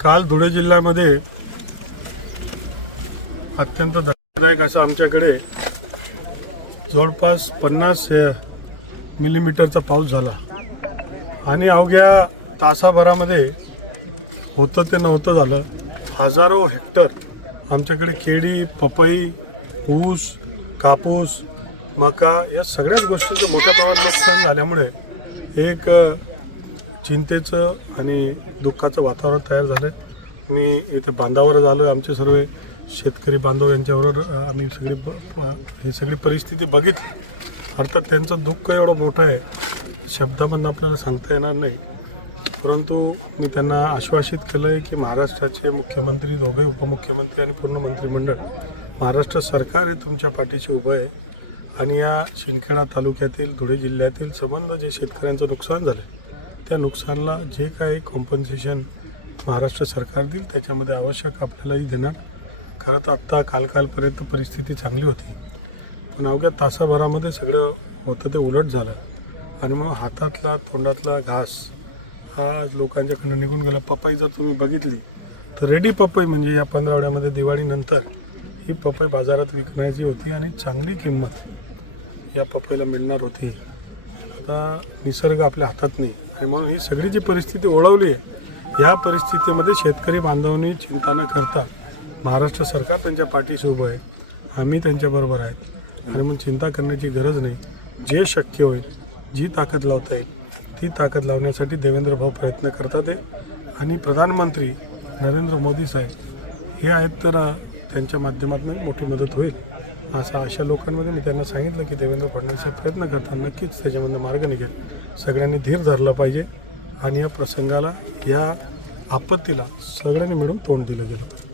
काल धुळे जिल्ह्यामध्ये अत्यंत धक्कादायक असा आमच्याकडे जवळपास 50 मिलीमीटरचा पाऊस झाला आणि अवघ्या तासाभरामध्ये होतं ते नव्हतं झालं. हजारो हेक्टर आमच्याकडे केळी, पपई, ऊस, कापूस, मका या सगळ्याच गोष्टींचं मोठ्या प्रमाणात नुकसान झाल्यामुळे एक चिंतेचं आणि दुःखाचं वातावरण तयार झालं. मी इथे बांधावर झालो. आमचे सर्व शेतकरी बांधव यांच्याबरोबर आम्ही ही सगळी परिस्थिती बघितली. अर्थात त्यांचं दुःख एवढं मोठं आहे, शब्दामधून आपल्याला सांगता येणार नाही. परंतु मी त्यांना आश्वासित केलं आहे की महाराष्ट्राचे मुख्यमंत्री, दोघे उपमुख्यमंत्री आणि पूर्ण मंत्रिमंडळ, महाराष्ट्र सरकार हे तुमच्या पाठीशी उभं आहे आणि या शिंदखेडा तालुक्यातील, धुळे जिल्ह्यातील संबंध जे शेतकऱ्यांचं नुकसान झालं त्या नुकसानला जे काही कॉम्पन्सेशन महाराष्ट्र सरकार देईल त्याच्यामध्ये आवश्यक आपल्यालाही देणार. खरं तर आत्ता कालपर्यंत परिस्थिती चांगली होती, पण अवघ्या तासाभरामध्ये सगळं होतं ते उलट झालं आणि मग हातातला तोंडातला घास हा लोकांच्याकडनं निघून गेला. पपई जर तुम्ही बघितली तर रेडी पपई, म्हणजे या पंधरवड्यामध्ये दिवाळीनंतर ही पपई बाजारात विकण्याची होती आणि चांगली किंमत या पपईला मिळणार होती. आता निसर्ग आपल्या हातात नाही आणि म्हणून ही सगळी जी परिस्थिती ओढवली आहे, या परिस्थितीमध्ये शेतकरी बांधवांनी चिंता न करता महाराष्ट्र सरकार त्यांच्या पाठीशी उभं आहे, आम्ही त्यांच्याबरोबर आहेत आणि मग चिंता करण्याची गरज नाही. जे शक्य होईल, जी ताकद लावता येईल ती ताकद लावण्यासाठी देवेंद्र भाऊ प्रयत्न करतात आहे आणि प्रधानमंत्री नरेंद्र मोदी साहेब हे आहेत, तर त्यांच्या माध्यमातून मोठी मदत होईल अशा लोकांमध्ये मी त्यांना सांगितलं की देवेंद्र फडणवीस साहेब प्रयत्न करतात, नक्कीच त्याच्यामधून मार्ग निघेल. सगळ्यांनी धीर धरला पाहिजे आणि या प्रसंगाला, या आपत्तीला सगळ्यांनी मिळून तोंड दिलं गेलं.